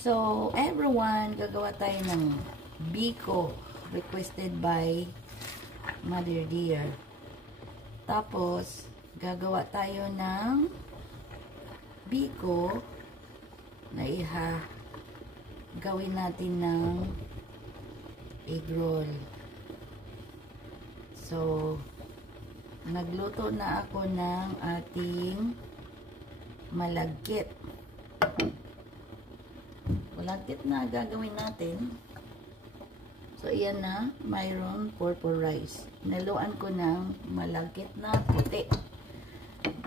So, everyone, gagawa tayo ng biko requested by Mother Dear. Tapos, gagawa tayo ng biko na gawin natin ng egg roll. So, nagluto na ako ng ating malagkit. Malagkit na gagawin natin. So, iyan na. Mayroon purple rice. Naluan ko ng malagkit na puti.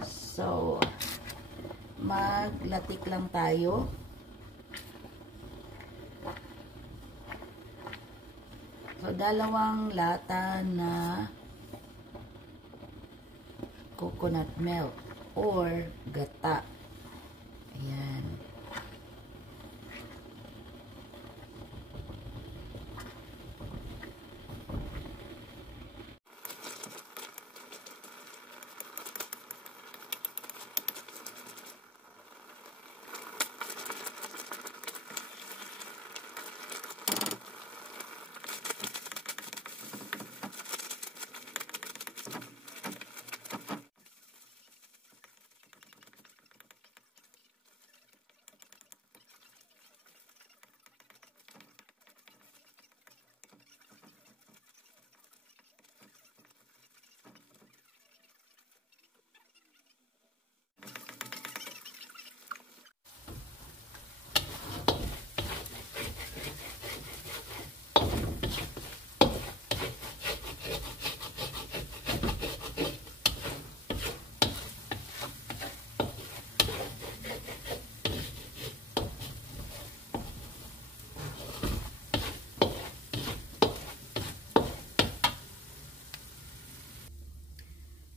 So, maglatik lang tayo. So, dalawang lata na coconut milk or gata. Ayan.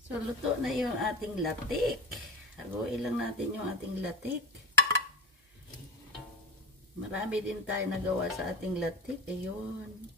So, luto na yung ating latik. Haluin lang natin yung ating latik. Marami din tayo nagawa sa ating latik. Ayun.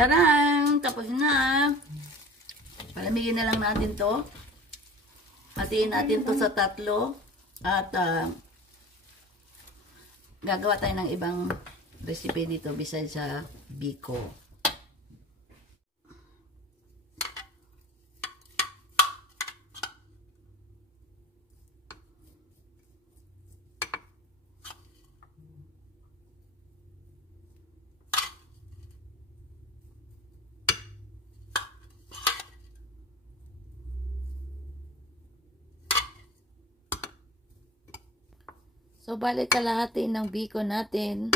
Tadaan! Tapos na. Palamigin na lang natin to. Hatiin natin to sa 3. At gagawa tayo ng ibang recipe dito besides sa biko. So, balik kalahati ng biko natin.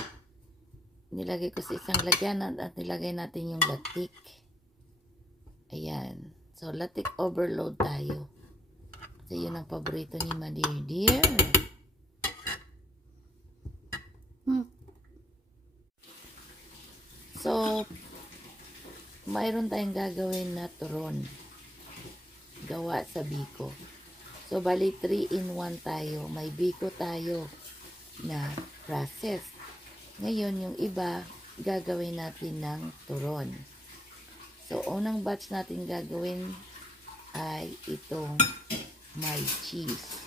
Nilagay ko sa isang lagyanan at nilagay natin yung latik. Ayan. So, latik overload tayo. So, yun ang paborito ni Mother Dear. So, mayroon tayong gagawin na turon. Gawa sa biko. So, bali 3-in-1 tayo. May biko tayo na process. Ngayon, yung iba, gagawin natin ng turon. So, unang batch natin gagawin ay itong may cheese.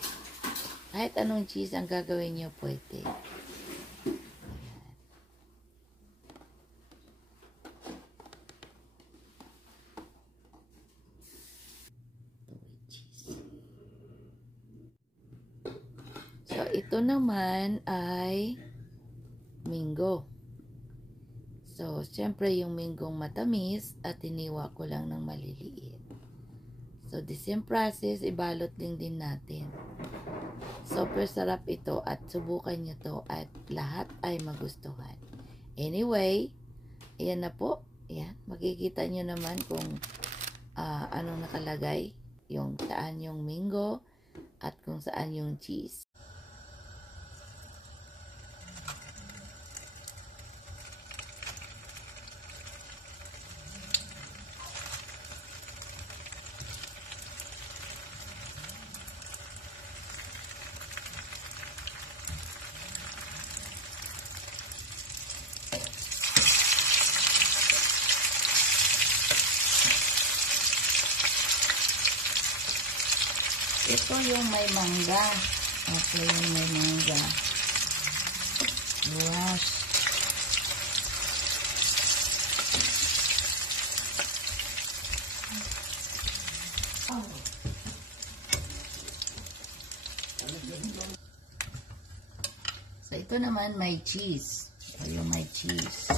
Kahit anong cheese ang gagawin nyo, pwede. So, ito naman ay minggo. So, syempre yung minggong matamis at iniwa ko lang ng maliliit. So, the same process, ibalot din natin. Super sarap ito at subukan nyo to at lahat ay magustuhan. Anyway, Ayan na po. Ayan. Makikita nyo naman kung anong nakalagay. Yung saan yung mango at kung saan yung cheese. Ito yung may mangga. Ito yung may mangga. Wash. So, ito naman may cheese. Ito yung may cheese.